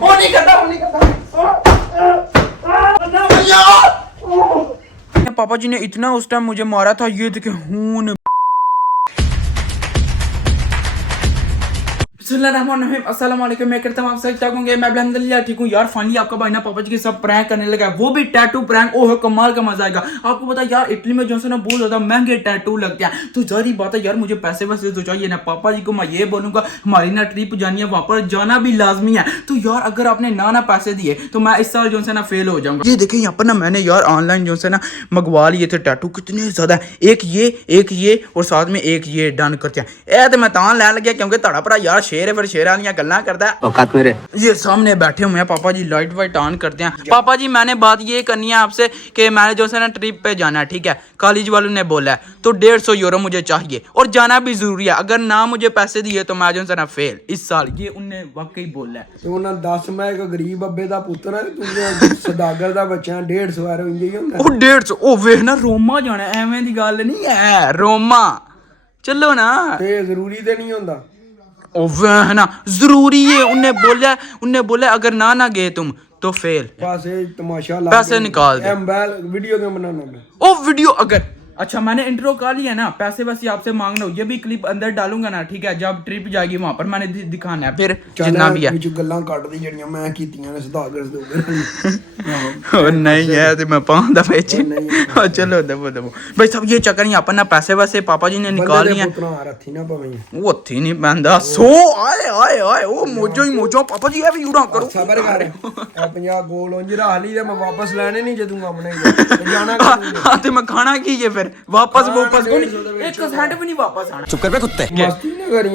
वो नहीं करता पापा जी ने इतना उस टाइम मुझे मारा था, ये देखे खून। अस्सलाम वालेकुम, मैं करता हूँ आप सब ठीक होंगे। मैं अल्हम्दुलिल्लाह ठीक हूँ यार। फाइनली आपका भाई ना पापा जी के सब प्रैंक करने लगा है, वो भी टैटू प्रैंक। ओह कमाल का मजा आएगा। आपको पता है यार इटली में जो है ना बहुत ज्यादा महंगे टैटू लगते हैं, तो जारी बात है यार मुझे पैसे वैसे तो चाहिए ना। पापा जी को मैं ये बोलूंगा हमारी ना ट्रिप जानी है, वहां पर जाना भी लाजमी है। तो यार अगर आपने ना पैसे दिए तो मैं इस साल जो है ना फेल हो जाऊंगा। ये देखिए यहाँ पर ना मैंने यार ऑनलाइन जो है ना मंगवा लिए थे टैटू, कितने ज्यादा, एक ये और साथ में एक ये डन करते हैं। तो मैं तां लैन लगे क्योंकि तड़ा भरा यार शेर है, फिर शेर वाली गल्लां करता है। औकात मेरे ये सामने बैठे हुए हैं पापा जी, लाइट वाइट ऑन करते हैं। पापा जी मैंने बात ये करनी है आपसे कि मैंने जो है ना ट्रिप पे जाना है, ठीक है। कॉलेज वालों ने बोला है तो 150 यूरो मुझे चाहिए और जाना भी जरूरी है। अगर ना मुझे पैसे दिए तो मैं जो है ना फेल इस साल, ये उनने वाकई बोला है। तो उन्हें 10 मैं एक गरीब अब्बे दा पुत्तर है, तू सदागर दा बच्चा 150 वार इंज ही होंदा। ओ 150 ओ वेख ना रोमा जाना, एवें दी गल नहीं है, रोमा चलो ना, ते जरूरी ते नहीं होंदा। ओ वह ना जरूरी है, उन्हें बोला अगर ना गए तुम तो फेल। पैसे तमाशा ला पैसे निकाल दे। मोबाइल वीडियो क्यों बनाना मैं? ओ वीडियो अगर अच्छा मैंने इंट्रो कर लिया ना, पैसे वैसे आपसे मांग लो, ये भी क्लिप अंदर डालूंगा ना, ठीक है। जब ट्रिप जाएगी वहां पर मैंने दिखाना है फिर जितना भी है। विच गल्लां कट दी जड़ियां मैं कीतियां ने सदागर ओ नहीं है तो मैं पाऊं दा बेच। ओ चलो दबो भाई सब ये चक्कर नहीं, अपन ना पैसे वैसे पापा जी ने निकाल लिए। पुत्रा रथी ना पवे वो थी नहीं बंदा सो आए ओ मोजो ही मोजो पापा जी ये भी उड़ा करो सबर कर। ए 50 गोल उंज रख ली ते मैं वापस लेने नहीं जदूं अपने जाना हां ते मैं खाना की है फिर वापस को नहीं, एक सेकंड भी नहीं वापस आना। चुप कर बे कुत्ते।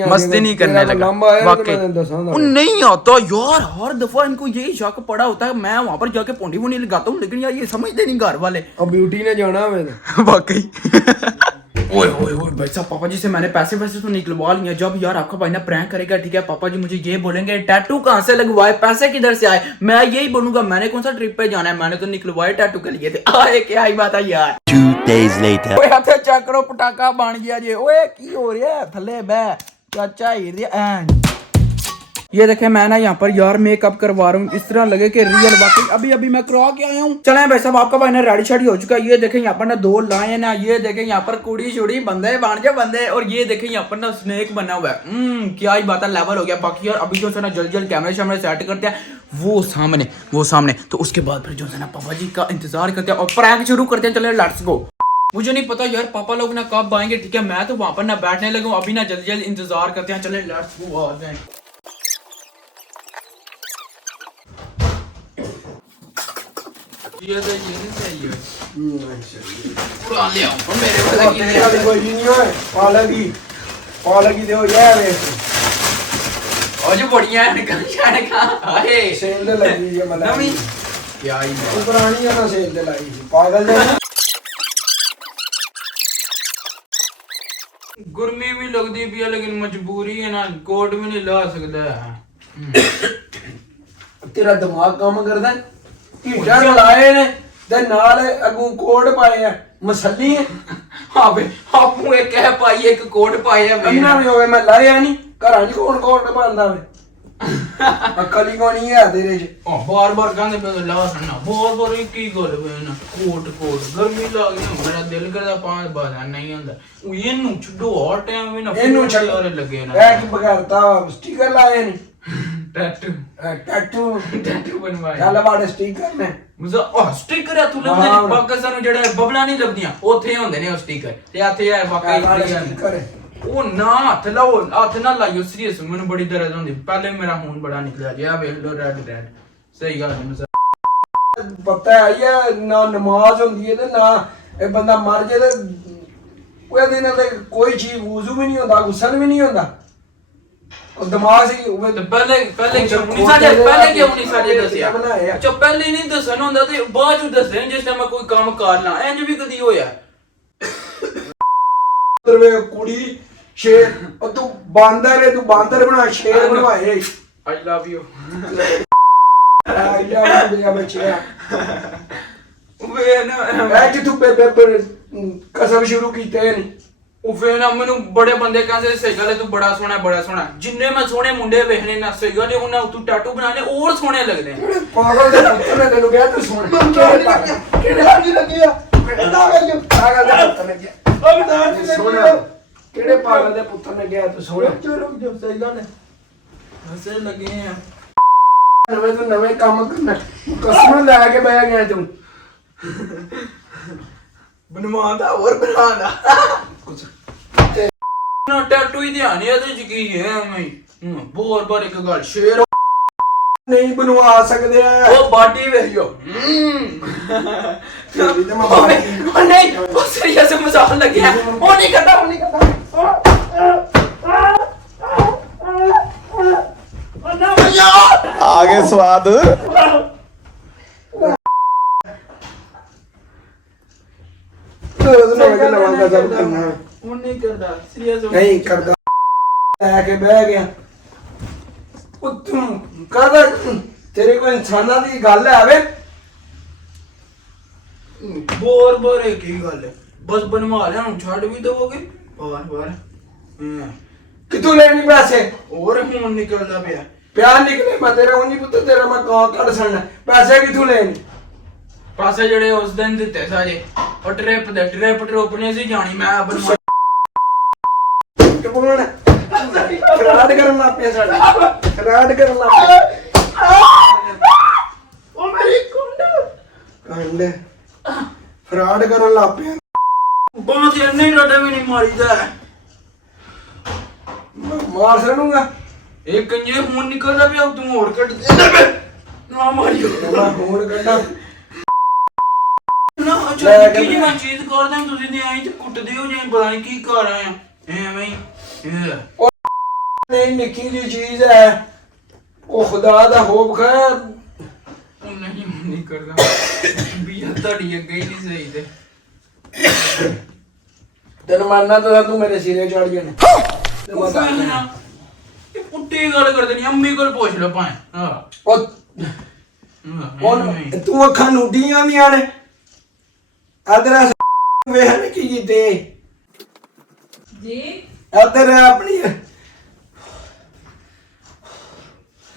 मस्ती नहीं करने लगा वाकई। नहीं आता यार, हर दफा इनको यही शक पड़ा होता है मैं वहां पर जाके पोंडी वोंडी लगाता हूँ, लेकिन यार ये समझते नहीं घर वाले। अब ब्यूटी ने जाना है वाकई। ओए भाई साहब पापा जी से मैंने पैसे वैसे तो निकलवा लिए। जब यार आपका भाई ना प्रैंक करेगा, ठीक है, पापा जी मुझे ये बोलेंगे टैटू कहाँ से लगवाए, पैसे किधर से आए, मैं यही बोलूंगा मैंने कौन सा ट्रिप पे जाना है, मैंने तो निकलवाए टैटू के लिए थे। अरे क्या ही बात है यार। 2 days later ओए हाथे चेक करो पटाखा बन गया जी। ओए की हो रहा है थल्ले बह चाचा ये देखे मैं ना यहाँ पर यार मेकअप करवा रहा हूँ, इस तरह लगे कि रियल वाकई अभी मैं करवा के आया हूँ। चले भाई साहब आपका भाई ना रेडी शेडी हो चुका है। ये देखे यहाँ पर ना 2 लाए ना, ये देखे यहाँ पर कुड़ी शुड़ी बंदे बन गए बंदे, और ये देखे यहाँ पर ना स्नेक बना हुआ है। क्या ही बात है, लेवल हो गया। बाकी यार अभी जो है ना जल्दी कैमरे शैमरे सेट करते हैं, वो सामने तो उसके बाद फिर जो है ना पापा जी का इंतजार करते हैं और प्रैंक शुरू करते हैं। चले लेट्स गो। मुझे नहीं पता यार पापा लोग ना कब आएंगे, ठीक है, मैं तो वहां पर ना बैठने लगूं। अभी ना जल्दी इंतजार करते हैं। चले लेट्स गो आ जाएं। ये तो ये नहीं चाहिए ले आओ मेरे वाला की तेरे कोई नहीं है पालगी दे यार आज बढ़िया है का अरे सेल दे लगी है मतलब नवी क्या ही पुरानी है ना, सेल दे लाई पागल दे। गर्मी भी लगती भी है लेकिन मजबूरी है ना, कोट भी नहीं ला सकता। तेरा दिमाग काम करदा है? हीटर लाए ने ते नाल अगू कोट पाए है मसल्ली है। हां बे आपू एक कह पाई एक कोट पाए है अन्ना भी होवे मैं लाया नहीं घरां च कौन कोट पांदा वे अकल ही कोनी है तेरे च। बार कहंदे पे ला सन्ना बार एक ही गल वे ना कोट गर्मी लग गई मेरा दिल करदा 5 बार नहीं हुंदा ਇਹਨੂੰ ਛੱਡੋ ਹਰ ਟਾਈਮ ਵੀ ਨਾ ਇਹਨੂੰ ਛੱਡੋ ਲੱਗੇ ਨਾ ਇਹ ਕੀ ਬਗਾਰਤਾ ਸਟicker ਲਾਏ ਨੇ ਟੈਟੂ ਬਣਵਾਇਆ ਚੱਲ ਵਾੜੇ ਸਟicker ਨੇ ਮੁਜ਼ਾ ਉਹ ਸਟicker ਆ ਤੂੰ ਲੱਭਦੇ ਨੇ ਪਾਕਿਸਤਾਨ ਨੂੰ ਜਿਹੜੇ ਬਬਲਾਂ ਨਹੀਂ ਲੱਭਦੀਆਂ ਉੱਥੇ ਹੁੰਦੇ ਨੇ ਉਹ ਸਟicker ਤੇ ਇੱਥੇ ਆ ਵਾਕਈ ਸਟicker ਉਹ ਨਾ ਹੱਥ ਲਾਓ ਹੱਥ ਨਾ ਲਾਇਓ ਸੀਰੀਅਸ ਮੈਨੂੰ ਬੜੀ ਦਰਦ ਹੁੰਦੀ ਪਹਿਲੇ ਮੇਰਾ ਖੂਨ ਬੜਾ ਨਿਕਲਿਆ ਜੀ ਆ ਵੇਖ ਲੋ ਰੈਡ ਸਹੀ ਗੱਲ ਨਹੀਂ ਪਤਾ ਹੈ ਇਹ ਨਾ ਨਮਾਜ਼ ਹੁੰਦੀ ਹੈ ਤੇ ਨਾ ਇਹ ਬੰਦਾ ਮਰ ਜੇ ਤੇ ਉਹਦੇ ਨਾਲ ਤੇ ਕੋਈ ਚੀਜ਼ ਵੁਜ਼ੂ ਵੀ ਨਹੀਂ ਹੁੰਦਾ ਗੁਸਲ ਵੀ ਨਹੀਂ ਹੁੰਦਾ ਉਹ ਦਿਮਾਗ ਸੀ ਉਹ ਪਹਿਲੇ ਕਿਉਂ ਨਹੀਂ ਸਾਡੇ ਦੱਸਿਆ ਅੱਛਾ ਪਹਿਲੇ ਨਹੀਂ ਦੱਸਣ ਹੁੰਦਾ ਤੇ ਬਾਅਦ ਚ ਦੱਸਣ ਜਿਸ ਟਾਈਮ ਮੈਂ ਕੋਈ ਕੰਮ ਕਰ ਲਾਂ ਇੰਜ ਵੀ ਕਦੀ ਹੋਇਆ ਤਰਵੇ ਕੁੜੀ ਸ਼ੇਰ ਉਹ ਤੂੰ ਬਾਂਦਰ ਬਣਾ ਸ਼ੇਰ ਬਣਵਾਏ ਆਈ love you I love you ਬੱਚਿਆ ਵੇ ਨਾ ਇਹ ਕਿ ਤੂੰ ਬੇ ਕਸਮ ਸ਼ੁਰੂ ਕੀਤੇ ਨਹੀਂ ਉਹ ਫੇਰ ਨਾ ਮੈਨੂੰ ਬੜੇ ਬੰਦੇ ਕਹਿੰਦੇ ਸਹੀ ਗੱਲ ਹੈ ਤੂੰ ਬੜਾ ਸੋਹਣਾ ਜਿੰਨੇ ਮੈਂ ਸੋਹਣੇ ਮੁੰਡੇ ਵੇਖਣੇ ਨਾ ਸਹੀ ਗੱਲ ਹੈ ਉਹਨਾਂ ਤੂੰ ਟੈਟੂ ਬਣਾਣੇ ਹੋਰ ਸੋਹਣੇ ਲੱਗਦੇ ਆ। ਪਾਗਲ ਦੇ ਪੁੱਤ ਨੇ ਤੈਨੂੰ ਕਿਹਾ ਤੂੰ ਸੋਹਣਾ ਕਿਹੜੇ ਲੱਗੀ ਲੱਗਿਆ ਕਿਹੜਾ ਗੱਲ ਪਾਗਲ ਦੇ ਪੁੱਤ ਨੇ ਕਿਹਾ ਸੋਹਣਾ ਕਿਹੜੇ ਪਾਗਲ ਦੇ ਪੁੱਤ ਨੇ ਕਿਹਾ ਤੂੰ ਸੋਹਣਾ ਚਲੋ ਸਹੀ ਗੱਲ ਹੈ ਹੱਸੇ ਲੱਗੇ ਆ। ਨਵੇਂ ਕੰਮ ਕਰਨਾ ਕਸਮ ਲੈ ਕੇ ਬਹਿ ਗਿਆ ਤੂੰ ਬਣਵਾਉਂਦਾ ਹੋਰ ਬਣਾਉਂਦਾ ਕੁਛ ਨਾ ਟੈਟੂ ਹੀ ਧਿਆਨ ਇਹਦੇ ਚ ਕੀ ਹੈ ਮੈਂ ਬਾਰ ਇੱਕ ਗੱਲ ਸ਼ੇਰ ਨਹੀਂ ਬਣਵਾ ਸਕਦੇ ਆ ਉਹ ਬਾਡੀ ਵੇਖਿਓ ਤੇਰੀ ਤੇ ਮੈਂ ਉਹ ਨਹੀਂ ਉਹ ਸੀਰੀਅਸ ਮਜ਼ਾਕ ਲੱਗਿਆ ਉਹ ਨਹੀਂ ਕਰਦਾ ਨਾ ਭਈਆ आगे स्वाद ਨਵਾਂ ਕਦਮ ਕਰਨਾ ਉਹ ਨਹੀਂ ਕਰਦਾ ਸੀਰੀਅਸ ਨਹੀਂ ਕਰਦਾ ਲੈ ਕੇ ਬਹਿ ਗਿਆ ਉਹ ਤੂੰ ਕਾਹਦਾ ਤੇਰੇ ਕੋਲ ਇਨਸਾਨਾਂ ਦੀ ਗੱਲ ਆਵੇ ਬੋਰ ਕੀ ਗੱਲ ਹੈ ਬਸ ਬਣਵਾ ਲਿਆ ਹੁਣ ਛੱਡ ਵੀ ਦੋਗੇ ਬਾਰ ਕਿੱਥੋਂ ਲੈਣੀ ਪੈਸੇ ਹੋਰ ਹੁਣ ਨਿਕਲਦਾ ਪਿਆਰ ਨਿਕਲੇ ਮੈਂ ਤੇਰਾ ਉਹ ਨਹੀਂ ਪੁੱਤ ਤੇਰਾ ਮੈਂ ਕਾਂ ਕੱਢ ਸੜਨਾ ਪੈਸੇ ਕਿੱਥੋਂ ਲੈਣੇ ਪਾਸੇ ਜਿਹੜੇ ਉਸ ਦਿਨ ਦਿੱਤੇ ਸਾਰੇ ਉਹ ਟ੍ਰਿਪ ਨਹੀਂ ਸੀ ਜਾਣੀ ਮੈਂ ਬਣਵਾ ਕਿ ਬੋਲਣਾ ਫਰਾਡ ਕਰਨ ਲੱਗ ਪਿਆ ਸਾਡਾ ਫਰਾਡ ਕਰਨ ਲੱਗ ਪਿਆ ਉਹ ਮੇਰੀ ਕੁੰਡ ਫਰਾਡ ਕਰਨ ਲੱਗ ਪਿਆ ਬਹੁਤ ਇੰਨੇ ਰੋਟੇ ਵੀ ਨਹੀਂ ਮਾਰੀਦਾ ਮਾਰ ਸੜੂੰਗਾ ਇਹ ਕੰਜੇ ਹੁਣ ਨਿਕਲਦਾ ਪਿਆ ਤੂੰ ਹੋਰ ਕੱਟ ਦੇ ਨਾ ਮਾਰਿਓ ਮੈਂ ਹੁਣ ਕੱਢਾਂ ਨਾ ਅੱਛਾ ਕੀ ਜੀ ਮੈਂ ਚੀਜ਼ ਕਰਦਾ ਤੁਸੀਂ ਨੇ ਐਂ ਤੇ ਕੁੱਟਦੇ ਹੋ ਜਾਂ ਪਤਾ ਨਹੀਂ ਕੀ ਕਰ ਆਏ ਐਵੇਂ ਹੀ ਨਹੀਂ ਨਿੱਕੀ ਜਿਹੀ ਚੀਜ਼ ਹੈ ਉਹ ਖੁਦਾ ਦਾ ਹੋਬ ਖਾ ਉਹ ਨਹੀਂ ਕਰਦਾ ਵੀ ਇਹ ਤੁਹਾਡੀ ਅੱਗੇ ਹੀ ਨਹੀਂ ਸਹੀ ਤੇ ਤੈਨੂੰ ਮੰਨਣਾ ਤਾਂ ਤੂੰ ਮੇਰੇ ਸਿਰੇ ਚੜ ਜਾਣੇ ਇਹ ਪੁੱਟੀ ਗੱਲ ਕਰਦੇ ਨਹੀਂ ਅੰਮੀ ਕੋਲ ਪੁੱਛ ਲਓ ਭਾਵੇਂ ਹਾਂ ਉਹ ਤੂੰ ਅੱਖਾਂ ਨੂਡੀਆਂ ਦੀਆਂ ਨੇ ਅਦਰਾ ਵੇਖ ਕੀ ਕੀਤੇ ਜੀ ਅਦਰ ਆਪਣੀ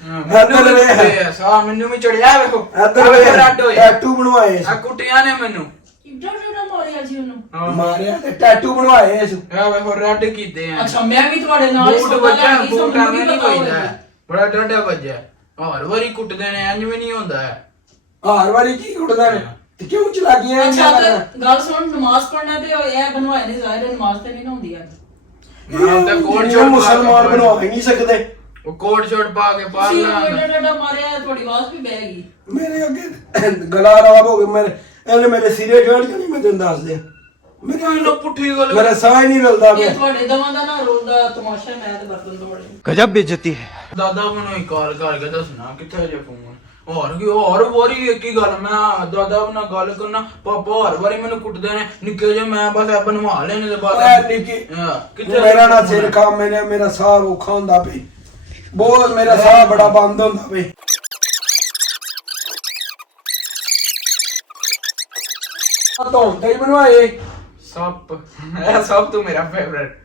ਮੈਨੂੰ ਵੀ ਸਾ ਮੈਨੂੰ ਵੀ ਚੜਿਆ ਵੇਖੋ ਅਦਰ ਰੱਡ ਹੋਏ ਟੈਟੂ ਬਣਵਾਏ ਆ ਕੁੱਟੀਆਂ ਨੇ ਮੈਨੂੰ ਕਿੱਦਾਂ ਕਿਉਂ ਮਾਰਿਆ ਜੀ ਉਹਨੂੰ ਮਾਰਿਆ ਤੇ ਟੈਟੂ ਬਣਵਾਏ ਇਸ ਆ ਵੇਖੋ ਰੱਡ ਕੀਤੇ ਆ ਅੱਛਾ ਮੈਂ ਵੀ ਤੁਹਾਡੇ ਨਾਲ ਹੀ ਬੂਟ ਸੌਦਾ ਵੱਜਾ ਲੈ ਗਈ ਬੂਟ ਸਾਨੂੰ ਐਵੇਂ ਨਹੀਂ ਨਹੀਂ ਪਤਾ ਵੱਜਦਾ ਹੋਇਆ। ਬੜਾ ਡਾਡਾ ਵੱਜਾ ਹਰ ਵਾਰੀ ਕੁੱਟਦੇ ਨੇ ਇੰਜ ਵੀ ਨਹੀਂ ਹੁੰਦਾ ਹਰ ਵਾਰੀ ਕੀ ਕੁੱਟਦਾ ਨੇ ਤੇ ਕਿਉਂ ਚਲਾਕੀਆਂ ਅੱਛਾ ਇੰਨੀਆਂ ਤੇ ਗੱਲ ਸੁਣ ਨਮਾਜ਼ ਪੜ੍ਹਨਾ ਤੇ ਇਹ ਬਣਵਾਏ ਨੇ ਜ਼ਾਹਿਰ ਨਮਾਜ਼ ਤੇ ਨਹੀਂ ਨਾ ਹੁੰਦੀ ਯਾਰ ਮੈਂ ਤਾਂ ਕੋਟ ਜੋ ਸ਼ੋਟ ਮੁਸਲਮਾਨ ਬਣਵਾ ਹੀ ਨਹੀਂ ਸਕਦੇ ਉਹ ਕੋਟ ਸ਼ੋਟ ਪਾ ਕੇ ਪਾ ਤੁਸੀਂ ਲਾ ਉਹ ਡਾਡਾ ਮਾਰਿਆ ਤੁਹਾਡੀ ਆਵਾਜ਼ ਵੀ ਬਹਿ ਗਈ ਮੇਰੇ ਅੱਗੇ ਗਲਾ ਖਰਾਬ ਹੋ ਗਿਆ ਇਹਨੇ ਮੇਰੇ ਸਿਰੇ ਚੜ ਕੇ ਨਹੀਂ ਮੈਂ ਤੈਨੂੰ ਦੱਸ ਦਿਆਂ ਕੋਈ ਨਾ ਪੁੱਠੀ ਗੱਲ ਮੇਰਾ ਸਾਹ ਹੀ ਨਹੀਂ ਰਲਦਾ ਪਿਆ ਇਹ ਤੁਹਾਡੇ ਦਵਾਂ ਦਾ ਨਾ ਰੋਂਦਾ ਤਮਾਸ਼ਾ ਮੈਂ ਤੇ ਬਰਤਨ ਤੋੜੇ गजब बेइज्जती है ਦਾਦਾ ਮੈਨੂੰ ਹੀ ਕਾਲ ਕਰਕੇ ਦੱਸਣਾ ਕਿੱਥੇ ਜੇ ਫੋਨ ਹੋਰ ਵਾਰੀ ਇੱਕ ਹੀ ਗੱਲ ਮੈਂ ਦਾਦਾ ਨਾਲ ਗੱਲ ਕਰਨਾ ਪਾਪਾ ਹਰ ਵਾਰੀ ਮੈਨੂੰ ਕੁੱਟਦੇ ਨੇ ਨਿੱਕੇ ਜੇ ਮੈਂ ਬਸ ਆ ਬਣਵਾ ਲੈਣੇ ਦੇ ਬਾਅਦ ਨਿੱਕੀ ਕਿੱਥੇ ਮੇਰਾ ਨਾ ਸਿਰ ਖਾ ਮੇਰਾ ਸਾਹ ਔਖਾ ਹੁੰਦਾ ਪਈ ਬਹੁਤ ਮੇਰਾ ਸਾਹ ਬੜਾ ਬੰਦ ਹੁੰਦਾ ਪਈ ਧੌਂਦੇ ਹੀ ਬਣਵਾਏ ਸੱਪ ਇਹ ਸਭ ਤੋਂ ਮੇਰਾ ਫੇਵਰਟ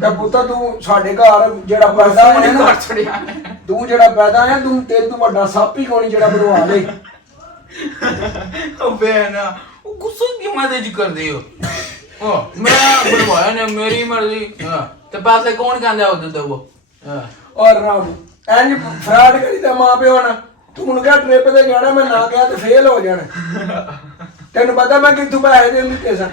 ਤੇ ਪੁੱਤ ਤੂੰ ਸਾਡੇ ਘਰ ਜਿਹੜਾ ਪੈਦਾ ਹੋਇਆ ਨਾ ਛੜਿਆ ਤੂੰ ਜਿਹੜਾ ਪੈਦਾ ਹੋਇਆ ਤੂੰ ਤੇਰੇ ਤੋਂ ਵੱਡਾ ਸੱਪ ਹੀ ਕੋਣੀ ਜਿਹੜਾ ਬਣਵਾ ਲੇ ਉਹ ਬੇਨਾ ਉਹ ਗੁੱਸਾ ਕਿਉਂ ਮਦੇ ਜੀ ਕਰਦੇ ਹੋ ਉਹ ਮੈਂ ਬਣਵਾਇਆ ਨੇ ਮੇਰੀ ਮਰਜ਼ੀ ਤੇ ਪੈਸੇ ਕੌਣ ਕਹਿੰਦਾ ਉਦੋਂ ਦਵੋ ਔਰ ਰਾਮ ਇੰਜ ਫਰਾਡ ਕਰੀ ਤਾਂ ਮਾਂ ਪਿਓ ਨਾ ਤੂੰ ਮੈਨੂੰ ਕਿਹਾ ਟ੍ਰਿਪ ਤੇ ਜਾਣਾ ਮੈਂ ਨਾ ਗਿਆ ਤੇ ਫੇਲ ਹੋ ਜਾਣਾ ਤੈਨੂੰ ਪਤਾ ਮੈਂ ਕਿੱਥੋਂ ਪੈਸੇ ਦੇ ਦਿੱਤੇ ਸਨ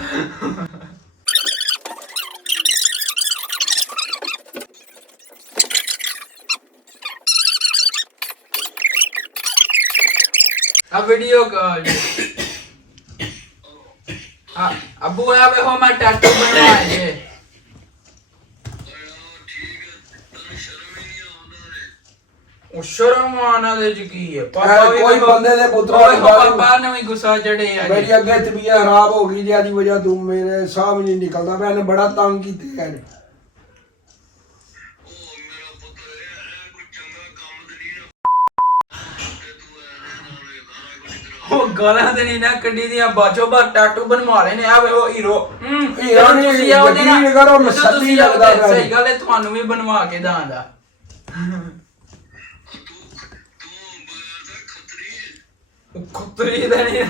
ਆ ਵੀਡੀਓ ਕਾਲ ਅਬੂ ਆ ਵੇ ਹੋ ਮੈਂ ਟੈਟੂ ਬਣਵਾਇਆ ਜੇ ਉਹ ਸ਼ਰਮ ਆਣਾ ਦੇ ਚ ਕੀ ਹੈ ਪਾਪਾ ਵੀ ਕੋਈ ਬੰਦੇ ਦੇ ਪੁੱਤਰੋਂ ਓਏ ਪਾਪਾ ਨੇ ਵੀ ਗੁੱਸਾ ਚੜੇ ਆ ਮੇਰੀ ਅੱਗੇ ਤਬੀਅਤ ਖਰਾਬ ਹੋ ਗਈ ਜਿਆਦੀ ਵਜ੍ਹਾ ਤੂੰ ਮੇਰੇ ਸਾਹ ਵੀ ਨਹੀਂ ਨਿਕਲਦਾ ਮੈਂ ਇਹਨੇ ਬੜਾ ਤੰਗ ਕੀਤੇ ਯਾਰ ਉਹ ਗਾਲਾਂ ਤੇ ਨਹੀਂ ਨਾ ਕੱਢੀ ਦੀਆਂ ਬਾਜੋ ਬਾ ਟੈਟੂ ਬਣਵਾ ਲੈਨੇ ਆ ਵੇ ਉਹ ਹੀਰੋ ਹੀਰੋ ਨੀ, ਯਕੀਨ ਕਰੋ, ਮਸੱਦੀ ਲੱਗਦਾ ਪਿਆ ਸਹੀ ਗੱਲ ਹੈ, ਤੁਹਾਨੂੰ ਵੀ ਬਣਵਾ ਕੇ ਦਾਂਦਾ। ਖੁਤਰੀ ਦਾ ਨਹੀਂ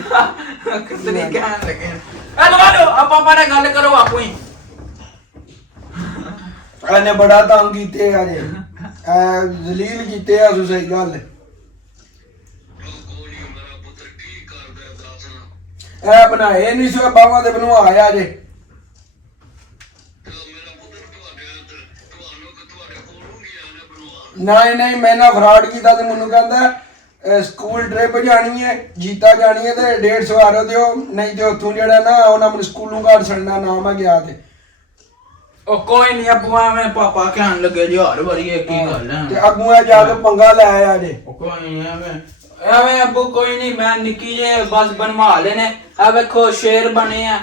ਖੁਤਰੀ ਕਹਿਣ ਲੱਗੇ ਐ ਲਵਾ ਲਓ ਆਪਾਂ ਨਾਲ ਗੱਲ ਕਰੋ ਆਪੋ ਹੀ। ਇਹਨੇ ਬੜਾ ਤੰਗ ਕੀਤੇ ਆ ਜੇ ਜ਼ਲੀਲ ਕੀਤੇ ਆ ਸਹੀ ਗੱਲ। ਇਹ ਬਣਾਏ ਨਹੀਂ ਸੋ ਬਾਵਾਂ ਦੇ ਬਣਵਾਇਆ ਜੇ। ਨਹੀਂ ਮੈਂ ਨਾ ਫਰਾਡ ਕੀਤਾ ਤੇ ਮੈਨੂੰ ਕਹਿੰਦਾ ਸਕੂਲ ਟ੍ਰਿਪ ਜਾਣੀ ਹੈ, ਜੀਤਾ ਜਾਣੀ ਹੈ ਤੇ 150 ਆਰੋ ਦਿਓ, ਨਹੀਂ ਤੇ ਉੱਥੋਂ ਜਿਹੜਾ ਨਾ ਉਹਨਾਂ ਮੈਨੂੰ ਸਕੂਲੋਂ ਘਰ ਛੱਡਣਾ ਨਾ ਮੈਂ ਗਿਆ ਤੇ ਉਹ ਕੋਈ ਨਹੀਂ ਅੱਬੂ ਐਵੇਂ ਪਾਪਾ ਕਹਿਣ ਲੱਗੇ ਜੀ ਹਰ ਵਾਰੀ ਇਹ ਕੀ ਗੱਲ ਹੈ ਤੇ ਅੱਗੋਂ ਆ ਜਾ ਕੇ ਪੰਗਾ ਲੈ ਆਇਆ ਜੇ। ਉਹ ਕੋਈ ਨਹੀਂ ਐਵੇਂ ਅੱਬੂ ਕੋਈ ਨਹੀਂ, ਮੈਂ ਨਿੱਕੀ ਜੇ ਬਸ ਬਣਵਾ ਲੈਨੇ ਆ ਵੇਖੋ ਸ਼ੇਰ ਬਣੇ ਆ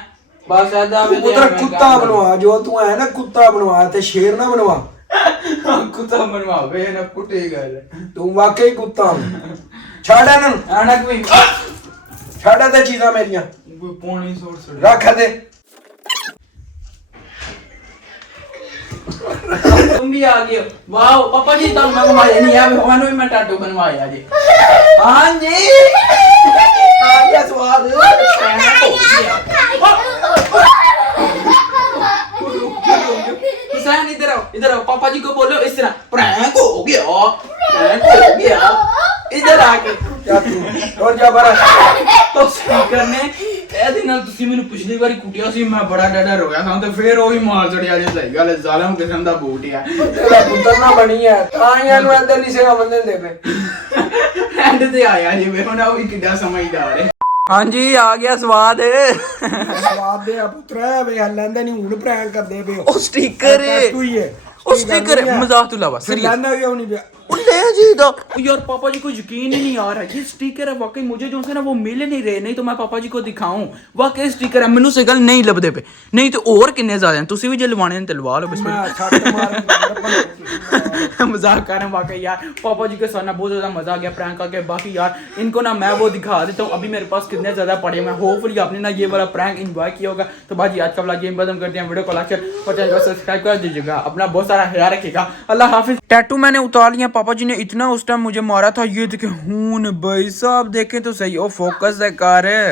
ਬਸ ਐਦਾ ਵੀ ਉਧਰ ਕੁੱਤਾ ਬਣਵਾ, ਜੋ ਤੂੰ ਹੈ ਨਾ ਕੁੱਤਾ ਬਣਵਾ ਤੇ ਸ਼ੇਰ ਨਾ ਬਣਵਾ। ਕੁੱਤਾ ਬਣਵਾਵੇ ਨਾ ਪੁੱਟੀ ਗੱਲ ਤੂੰ ਵਾਕਈ ਕੁੱਤਾ ਛੱਡ ਇਹਨਾਂ ਨੂੰ, ਆਣਾ ਕੋਈ ਛੱਡ ਤੇ ਚੀਜ਼ਾਂ ਮੇਰੀਆਂ ਪੌਣੀ ਸੋੜ ਰੱਖ ਦੇ। तुम भी आ गए हो। वाह पापा जी तो मैं घुमाया नहीं है भगवान भी मैं टाटू बनवाया जी। हाँ जी आ गया स्वाद हुसैन इधर आओ पापा जी को बोलो इस तरह प्रैंक हो गया इधर आके ਜਾ ਤੂੰ ਹੋਰ ਜਾ ਬਾਹਰ। तो स्पीकर ने ਇਹਦੇ ਨਾਲ ਤੁਸੀਂ ਮੈਨੂੰ ਪਿਛਲੀ ਵਾਰੀ ਕੁੱਟਿਆ ਸੀ, ਮੈਂ ਬੜਾ ਡਰ ਹੋਇਆ ਸਾਂ ਤੇ ਫੇਰ ਉਹੀ ਮਾਰ ਚੜਿਆ ਜੇ। ਸਹੀ ਗੱਲ ਹੈ, ਜ਼ਾਲਮ ਕਿਸਮ ਦਾ ਬੂਟ ਆ ਤੇਰਾ ਪੁੱਤਰ ਨਾ ਬਣੀ ਹੈ ਤਾਂ ਹੀ ਇਹਨੂੰ ਇੱਧਰ ਨਹੀਂ ਸੇਵਾ ਬੰਦੇ ਦੇ ਪਏ। ਐਂਡ ਤੇ ਆਇਆ ਜਿਵੇਂ ਹੁਣ ਉਹ ਵੀ ਕਿੱਡਾ ਸਮਝਦਾਰ ਹੈ। ਹਾਂਜੀ ਆ ਗਿਆ ਸਵਾਦ ਸਵਾਦ ਦੇ ਆ ਪੁੱਤਰਾ ਵੇ ਲੈਂਦੇ ਨਹੀਂ ਹੁਣ ਪ੍ਰੈਂਕ ਕਰਦੇ ਪਏ ਹੋ। ਉਹ ਸਟicker ਤੂੰ ਹੀ ਹੈ ਉਹ स्टिकर मजाक तो अलावा ਲੈਣਾ ਕਿਉਂ ਨਹੀਂ ਪਿਆ? यार पापा जी को यकीन ही नहीं आ रहा ये स्टिकर है वाकई मुझे जो है ना वो मिल नहीं रहे नहीं तो मैं पापा जी को दिखाऊं वाकई स्टिकर है मैनू से गल नहीं लभदे पे नहीं तो और किन्ने ज्यादा हैं तुसी भी जे लवाने ने ते लवा लो ਮੈਂ ਛੱਟ ਮਾਰ मजाक कर रहे हैं वाकई यार पापा जी के साथ ना बहुत ज्यादा मजा आ गया प्रैंक करके बाकी यार इनको ना मैं वो दिखा देता हूँ अभी मेरे पास कितने ज्यादा पड़े हैं होपफुली आपने ना ये वाला प्रैंक एंजॉय किया होगा तो बाजी आज का व्लॉग यहीं खत्म करते हैं वीडियो को लाइक और चैनल को सब्सक्राइब कर दीजिएगा अपना बहुत सारा ख्याल रखिएगा अल्लाह हाफिज। टैटू मैंने उतार लिया पापा जी ने इतना उस टाइम मुझे मारा था ये देखे हूं भाई साहब देखें तो सही ओ फोकस है कार है।